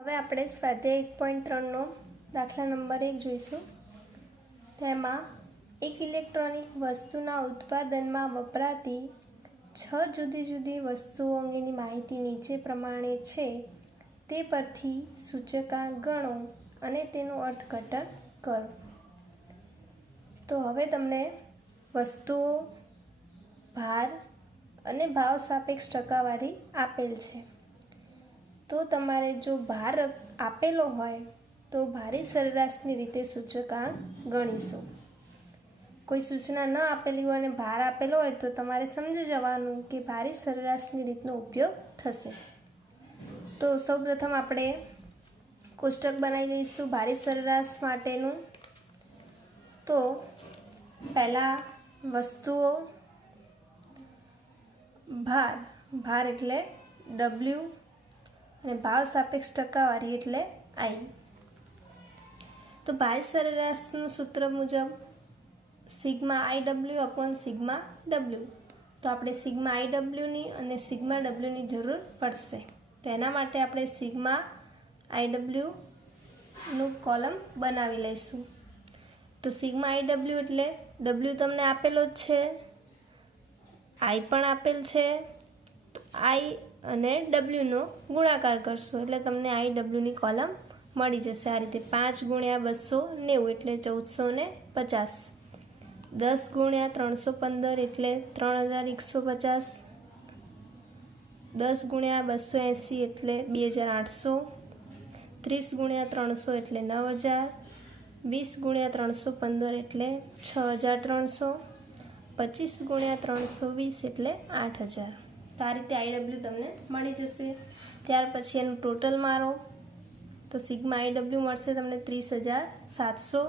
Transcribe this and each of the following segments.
હવે આપણે સ્વાધ્યાય 1.3નો દાખલા નંબર 1 જોઈશું. તેમાં એક ઇલેક્ટ્રોનિક વસ્તુના ઉત્પાદનમાં વપરાતી 6 જુદી જુદી વસ્તુઓ અંગેની માહિતી નીચે પ્રમાણે છે. તે પરથી સૂચકાંક ગણો અને તેનું અર્થઘટન કરો. તો હવે તમને વસ્તુઓ, ભાર અને ભાવ સાપેક્ષ ટકાવારી આપેલ છે. તો તમારે જો ભાર આપેલો હોય તો ભારી સરેરાશની રીતે સૂચકાંક ગણીશું. કોઈ સૂચના ન આપેલી હોય અને ભાર આપેલો હોય તો તમારે સમજી જવાનું કે ભારી સરેરાશની રીતનો ઉપયોગ થશે. તો સૌપ્રથમ આપણે કોષ્ટક બનાવી દઈશું ભારી સરેરાશ માટેનું. તો પહેલાં વસ્તુઓ, ભાર એટલે W અને ભાવ સાપેક્ષ ટકાવારી એટલે I. તો ભારી સરેરાશનું સૂત્ર મુજબ sigma IW upon sigma W. તો આપણે સિગ્મા IWની અને સિગ્મા Wની જરૂર પડશે. તો એના માટે આપણે સિગ્મા IWનું કોલમ બનાવી લઈશું. તો સિગ્મા IW એટલે W તમને આપેલો જ છે, I પણ આપેલ છે. તો I અને Wનો ગુણાકાર કરશો એટલે તમને IWની કોલમ મળી જશે. આ રીતે 5 ગુણ્યા 290 એટલે 1450, 10 ગુણ્યા 315 એટલે 3150, 10 ગુણ્યા 280 એટલે 2800, 30 ગુણ્યા 300 એટલે 9000, 20 ગુણ્યા 315 એટલે 6300, 25 ગુણ્યા 320 એટલે 8000. તો આ રીતે IW તમને મળી જશે. ત્યાર પછી એનું ટોટલ મારો તો સિગ્મા IW મળશે તમને 30700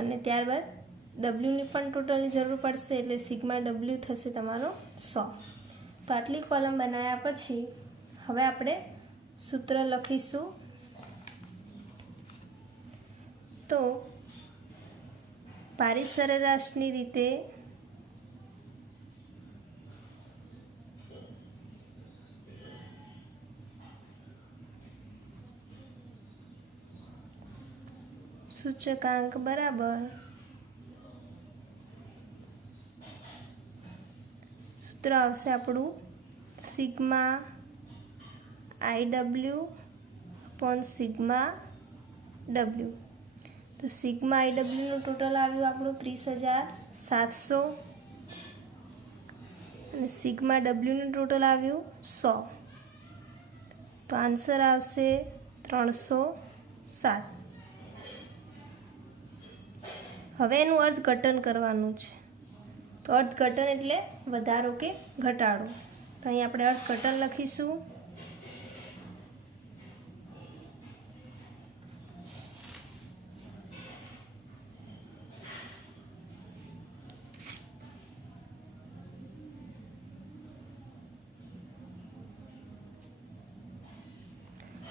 અને ત્યારબાદ Wની પણ ટોટલની જરૂર પડશે એટલે સિગ્મા W થશે તમારો 100. તો આટલી કોલમ બનાવ્યા પછી હવે આપણે સૂત્ર લખીશું. તો ભારી સરેરાશની રીતે સૂચકાંક બરાબર સૂત્ર આવશે આપણું sigma IW upon sigma W. તો સિગ્મા IWનું ટોટલ આવ્યું આપણું 30700 અને સિગ્મા Wનું ટોટલ આવ્યું 100. તો આન્સર આવશે 307. હવે એનું અર્થઘટન કરવાનું છે. તો અર્થઘટન એટલે વધારો કે ઘટાડો. તો અહીં આપણે અર્થઘટન લખીશું.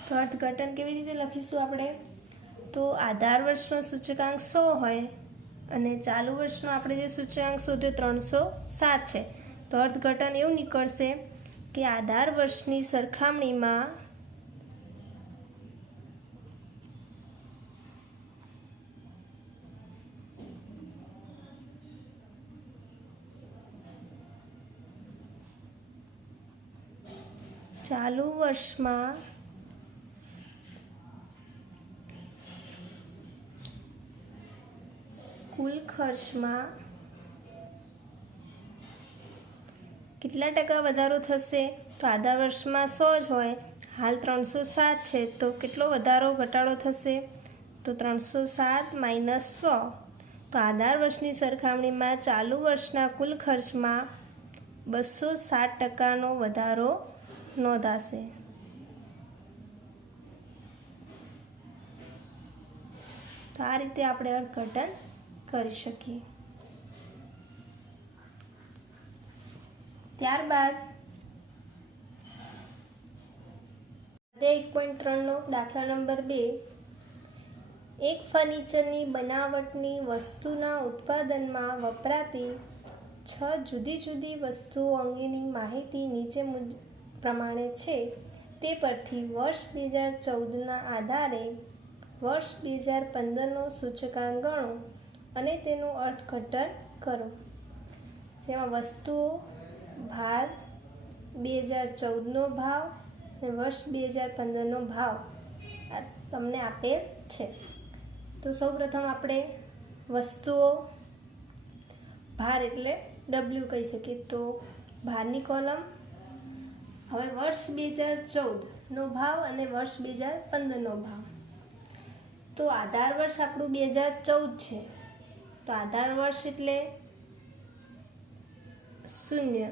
તો અર્થઘટન કેવી રીતે લખીશું આપણે? તો આધાર વર્ષનો સૂચકાંક 100 હોય અને ચાલુ વર્ષનો આપણે જે સૂચકાંક શોધ્યો 307 છે. તો અર્થઘટન એવું નીકળશે કે આધાર વર્ષની સરખામણીમાં ચાલુ વર્ષમાં કુલ ખર્ચમાં કેટલા ટકા વધારો થશે? તો આધાર વર્ષમાં 100 જ હોય, હાલ 307 છે. તો કેટલો વધારો ઘટાડો થશે? તો 307 માઇનસ 100. તો આધાર વર્ષની સરખામણીમાં ચાલુ વર્ષના કુલ ખર્ચમાં 260% વધારો નોંધાશે. તો આ રીતે આપણે અર્થઘટન કરી શકીએ. ત્યારબાદ 1.3નો દાખલા નંબર 2. એક ફર્નિચરની બનાવટની વસ્તુના ઉત્પાદનમાં વપરાતી 6 જુદી જુદી વસ્તુઓ અંગેની માહિતી નીચે પ્રમાણે છે. તે પરથી વર્ષ 2014ના આધારે વર્ષ 2015નો સૂચકાંક ગણો અને તેનું અર્થઘટન કરો. જેમાં વસ્તુઓ, ભાર, 2014નો ભાવ અને વર્ષ 2015નો ભાવ આ તમને આપેલ છે. તો સૌપ્રથમ આપણે વસ્તુઓ, ભાર એટલે W કહી શકીએ. તો ભારની કોલમ, હવે વર્ષ 2014નો ભાવ અને વર્ષ 2015નો ભાવ. તો આધાર વર્ષ આપણું 2014 છે. તો આધાર વર્ષ એટલે 0,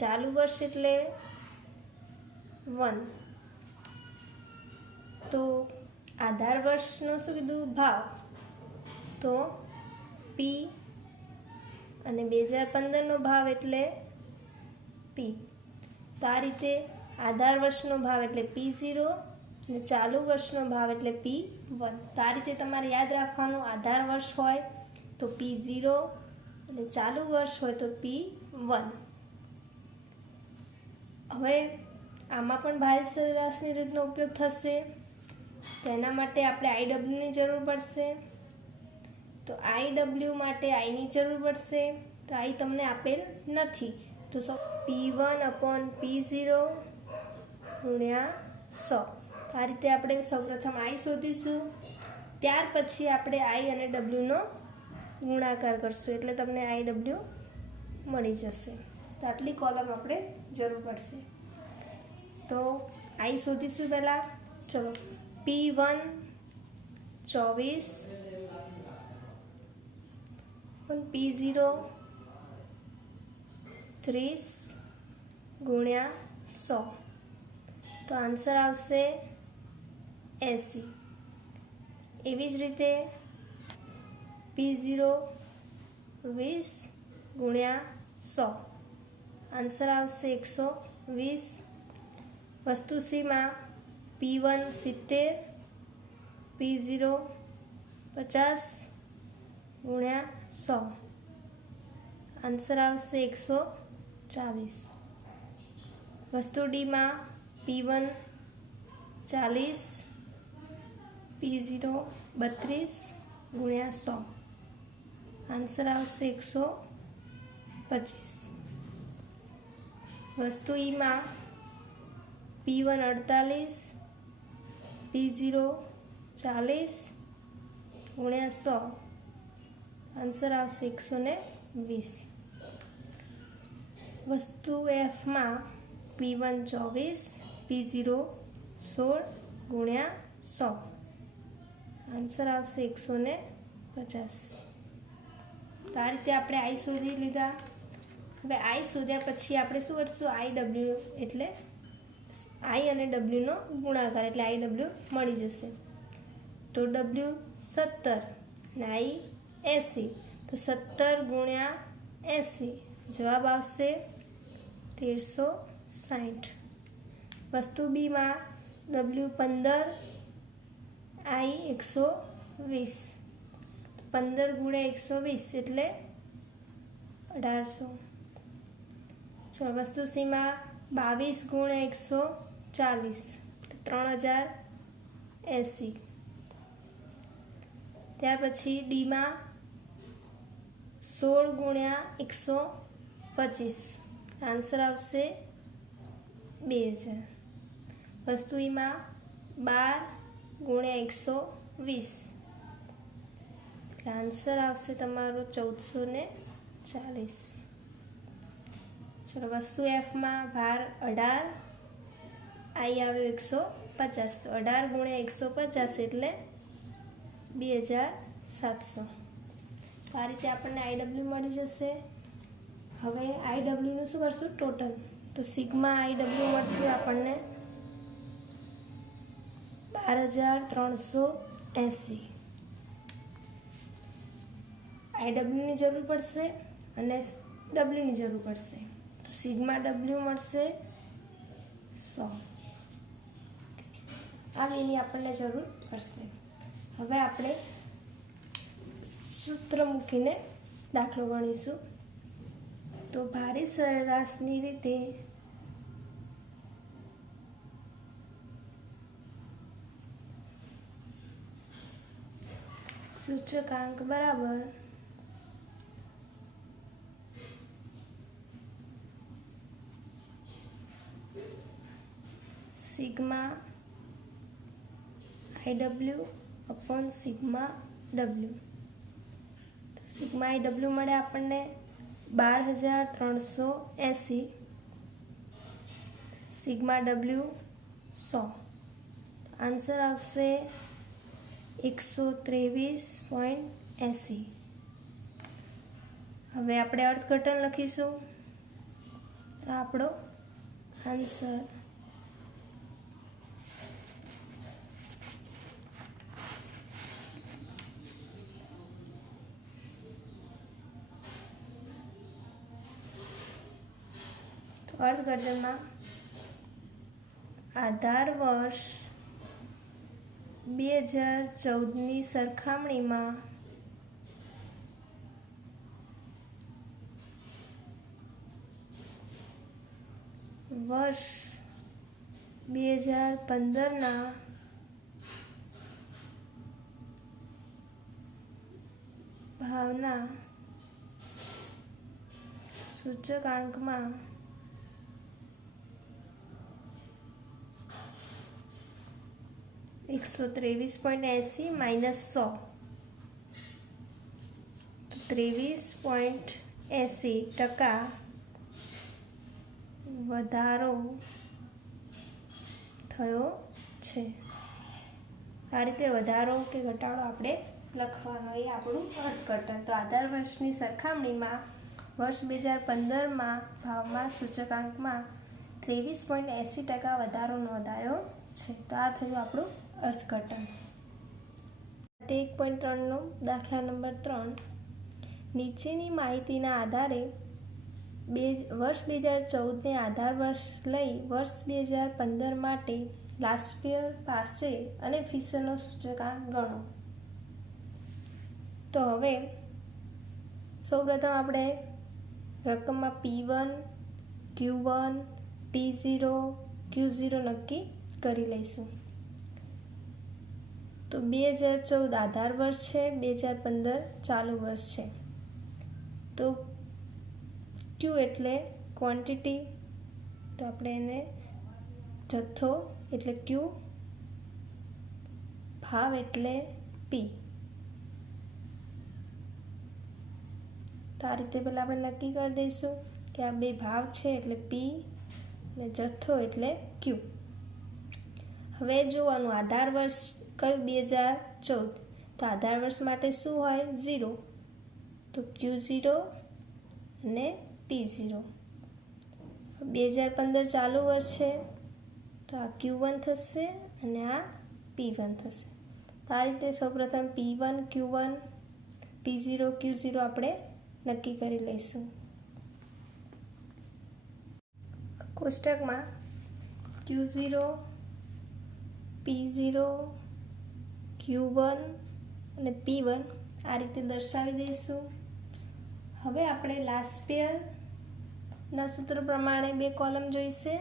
ચાલુ વર્ષ એટલે 1. તો આધાર વર્ષનો શું કીધું? ભાવ. તો P અને 2015નો ભાવ એટલે P. તો આ રીતે આધાર વર્ષનો ભાવ એટલે P0 અને ચાલુ વર્ષનો ભાવ એટલે P1. તો આ રીતે તમારે યાદ રાખવાનું. આધાર વર્ષ હોય તો P0 અને ચાલુ વર્ષ હોય તો P1. હવે આમાં પણ ભારિત સરેરાશની રીતનો ઉપયોગ થશે. તેના માટે આપણે IWની જરૂર પડશે. તો IW માટે આઈની જરૂર પડશે. તો આઈ તમને આપેલ નથી. તો P1/P0 ગુણ્યા 100. આ રીતે આપણે સૌપ્રથમ આઈ શોધીશું. ત્યાર પછી આપણે આઈ અને ડબલ્યુનો ગુણાકાર કરશું એટલે તમને IW મળી જશે. તો આટલી કોલમ આપણે જરૂર પડશે. તો આઈ શોધીશું પહેલાં. ચલો, P1 24, P0 30 ગુણ્યા 100. તો આન્સર આવશે 80. એવી જ રીતે P0 20 ગુણ્યા 100. આન્સર આવશે 120. વસ્તુ સીમાં P1 70, P0 50 ગુણ્યા 100. આન્સર આવશે 140. વસ્તુ ડીમાં P1 40, P0 32 ગુણ્યા 100. આન્સર આવશે 125. વસ્તુ ઈમાં P1 48, P0 40 ગુણ્યા 100. આન્સર આવશે 120. વસ્તુ એફમાં P1 24, P0 16 ગુણ્યા 100. આન્સર આવશે 150. તો આ રીતે આપણે આઈ શોધી લીધા. હવે આઈ શોધ્યા પછી આપણે શું કરશું? IW એટલે આઈ અને ડબલ્યુનો ગુણાકાર એટલે IW મળી જશે. તો W 17 અને આઈ 80. તો 17 ગુણ્યા 80 જવાબ આવશે 1360. વસ્તુ બીમાં W 15, આઈ 120. 15 ગુણ્યા 120 એટલે 1800. ચલો, વસ્તુ સીમાં 22 ગુણ્યા 140 3080. ત્યાર પછી ડીમાં 16 ગુણ્યા 125. આન્સર આવશે 2000. વસ્તુ ઈમાં 12 ગુણ્યા 120 એટલે આન્સર આવશે તમારો 1440. ચલો, વસ્તુ એફમાં ભાર 18, આઈ આવ્યો 150. તો 18 ગુણ્યા 150 એટલે 2700. તો આ રીતે આપણને IW મળી જશે. હવે IWનું શું કરશું? ટોટલ. તો સિગ્મા IW મળશે આપણને 12380. IWની જરૂર પડશે અને Wની જરૂર પડશે. તો સિગ્મા W મળશે 100. આ એની આપણને જરૂર પડશે. હવે આપણે સૂત્ર મૂકીને દાખલો ગણીશું. તો ભારિત સરેરાશની રીતે સૂચકાંક બરાબર sigma IW upon sigma W। तो सिग्मा IW મળે આપણને 12,380, सिग्मा W 100। आंसर આવશે 123.80। હવે આપણે અર્થઘટન લખીશું, આપણો આન્સર। અર્થઘટનમાં આધાર વર્ષ 2014ની સરખામણીમાં વર્ષ 2015ના ભાવના સૂચકાંકમાં 123.80 माइनस 100 तो 23.80% વધારો થયો છે। આ રીતે વધારો કે ઘટાડો આપણે લખવાનો, એ આપણું અર્થઘટન। તો આધાર વર્ષની સરખામણીમાં વર્ષ 2015માં ભાવમાં સૂચકાંકમાં 23.80% વધારો નોંધાયો છે। તો આ થયું આપણું અર્થઘટન। 1.3 દાખલા નંબર 3, નીચેની માહિતીના આધારે વર્ષ 2014ને આધાર વર્ષ લઈ વર્ષ 2015 માટે લાસ્પિયર, પાસે અને ફિશરનો સૂચકાંક ગણો। તો હવે સૌપ્રથમ આપણે રકમમાં P1, Q1, P0, Q0 નક્કી કરી લઈશું। તો 2014 આધાર વર્ષ છે, 2015 ચાલુ વર્ષ છે। તો Q એટલે ક્વોન્ટિટી, તો આપણે એને જથ્થો એટલે Q, ભાવ એટલે P। તો આ રીતે પહેલાં આપણે નક્કી કરી દઈશું કે આ બે ભાવ છે એટલે P અને જથ્થો એટલે Q। હવે જોવાનું આધાર વર્ષ કયું 2014, તો આધાર વર્ષ માટે શું હોય 0, તો Q0 અને P0। 2015 ચાલુ વર્ષ છે તો આ Q1 થશે અને આ P1 થશે। તો આ રીતે સૌપ્રથમ P1, Q1, P0, Q0 આપણે નક્કી કરી લઈશું। કોષ્ટકમાં Q0, P0, Q1 અને P1 આ રીતે દર્શાવી દઈશું। હવે આપણે લાસ્પિયરના સૂત્ર પ્રમાણે 2 કોલમ જોઈશે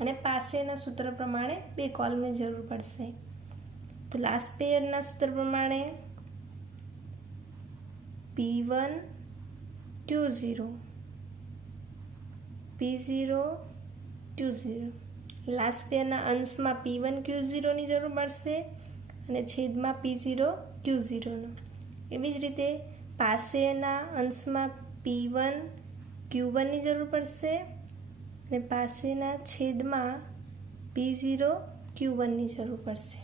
અને પાસેના સૂત્ર પ્રમાણે 2 કોલમની જરૂર પડશે। તો લાસ્પિયરના સૂત્ર પ્રમાણે P1 Q0, P0 Q0। લાસ્પિયરના અંશમાં P1 Q0 ની જરૂર પડશે અને છેદમાં P0 Q0નો। એવી જ રીતે પાસેના અંશમાં P1 Q1 ની જરૂર પડશે અને પાસેના છેદમાં P0 Q1 ની જરૂર પડશે।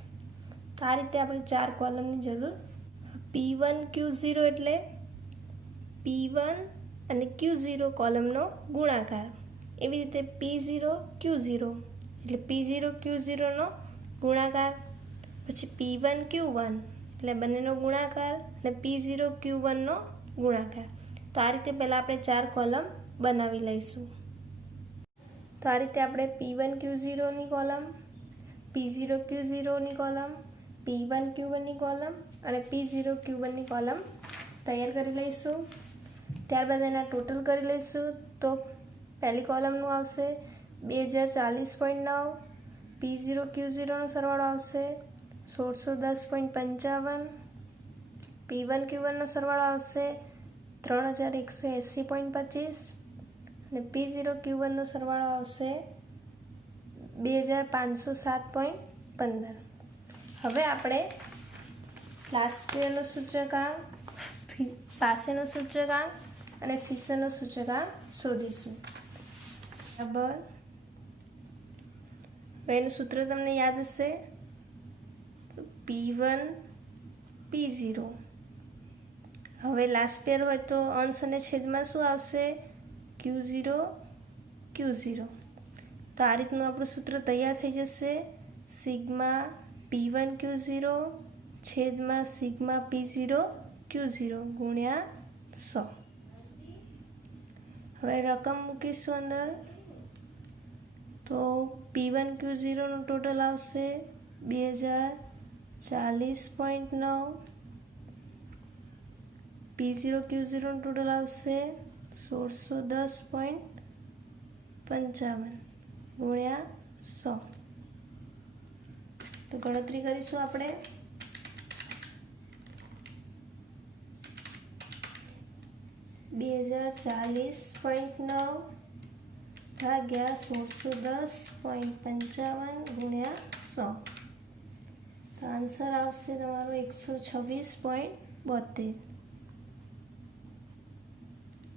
તો આ રીતે આપણે 4 કોલમની જરૂર। P1 Q0 એટલે P1 અને Q0 કોલમનો ગુણાકાર। એવી રીતે P0 Q0 એટલે P0 Q0નો ગુણાકાર, પછી P1 Q1 એટલે બંનેનો ગુણાકાર અને P0 Q1નો ગુણાકાર। તો આ રીતે પહેલાં આપણે 4 કોલમ બનાવી લઈશું। તો આ રીતે આપણે P1 Q0ની કોલમ, P0 Q0ની કોલમ, P1 Q1ની કોલમ અને P0 Q1ની કોલમ તૈયાર કરી લઈશું। ત્યારબાદ એના ટોટલ કરી લઈશું। તો પહેલી કોલમનું આવશે 2040.9, P0 Q0નો સરવાળો આવશે 1610.55, P1Q1નો સરવાળો આવશે 3180.25 અને P0Q1નો સરવાળો આવશે 2507.15. હવે આપણે લાસ્ટ પેયરનો સૂચકાંક, પાસેનો સૂચકાંક અને ફિશરનો સૂચકાંક શોધીશું. બરાબર, હવે એનું સૂત્ર તમને યાદ હશે, તો P1 P0. હવે લાસ્ટ પેયર હોય તો અંશ અને છેદમાં શું આવશે? Q0 Q0. તો આ રીતનું આપણું સૂત્ર તૈયાર થઈ જશે. સિગ્મા P1 Q0 છેદમાં સિગ્મા P0 Q0 ગુણ્યા 100. હવે રકમ મૂકીશું અંદર, તો P1 Q0નું ટોટલ આવશે 2040.9. P0 Q0નું ટોટલ આવશે 1610.55 ગુણ્યા 100. તો ગણતરી કરીશું આપણે. 2040.9 ભાગ્યા 1610.55 ગુણ્યા 100. તો આન્સર આવશે તમારો 126.72.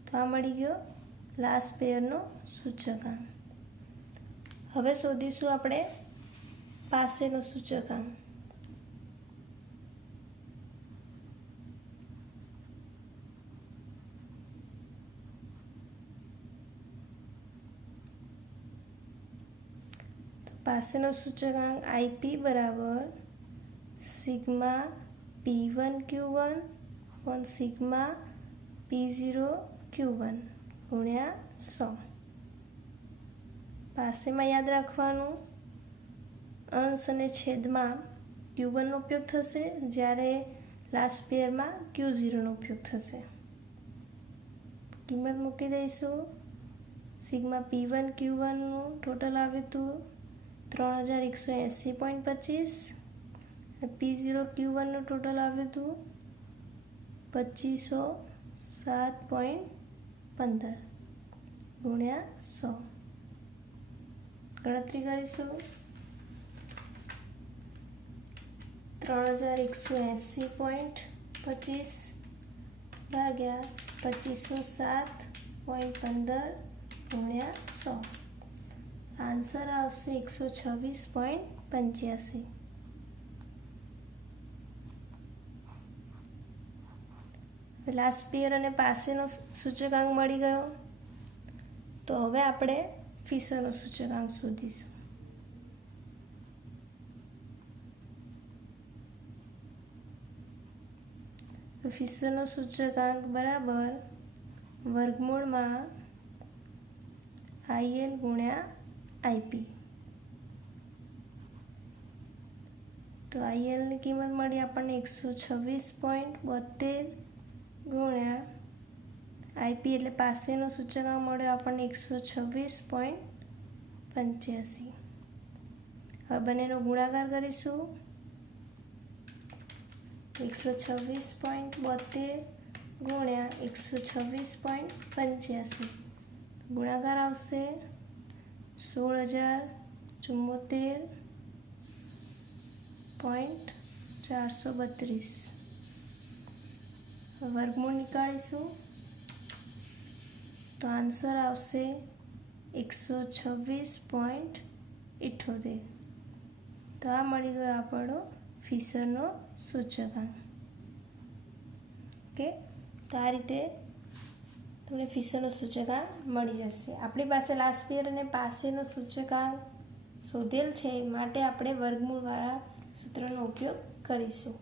તો આ મળી ગયો લાસ્ટ પેયરનો સૂચકાંક. હવે શોધીશું આપણે પાસેનો સૂચકાંક. પાસેનો સૂચકાંક IP બરાબર sigma P1 Q1 on sigma P0 Q1 ગુણ્યા 100. પાસેમાં યાદ રાખવાનું, અંશ અને છેદમાં Q1નો ઉપયોગ થશે, જ્યારે લાસ્ટ પેયરમાં Q0નો ઉપયોગ થશે. કિંમત મૂકી દઈશું. સિગ્મા P1 Q1નું ટોટલ આવ્યું હતું 3180.25 અને P0 Q1નું ટોટલ આવ્યું હતું 2507.15 ગુણ્યા 100. ગણતરી કરીશું. 3180.25 ભાગ્યા 2507.15 ગુણ્યા 100. આન્સર આવશે 126.85. લાસ્ટ પેયર અને પાસેનો સૂચકાંક મળી ગયો. તો હવે આપણે ફિશરનો સૂચકાંક શોધીશું. તો ફિશરનો સૂચકાંક બરાબર વર્ગમૂળમાં IL ગુણ્યા IP. તો ILની કિંમત મળી આપણને 126.72 ગુણ્યા IP એટલે પાસેનો સૂચકાંક મળ્યો આપણને 126.85. હવે બંનેનો ગુણાકાર કરીશું. 126.72 ગુણ્યા 126.85. ગુણાકાર આવશે 16074.432. વર્ગમૂળ નીકાળીશું તો આન્સર આવશે 126.78. તો આ મળી ગયો આપણો ફિશરનો સૂચકાંક. ઓકે, તો આ રીતે તમને ફિશરનો સૂચકાંક મળી જશે. આપણી પાસે લાસ્ટ પેયર અને પાસેનો સૂચકાંક શોધેલ છે, માટે આપણે વર્ગમૂળવાળા સૂત્રનો ઉપયોગ કરીશું.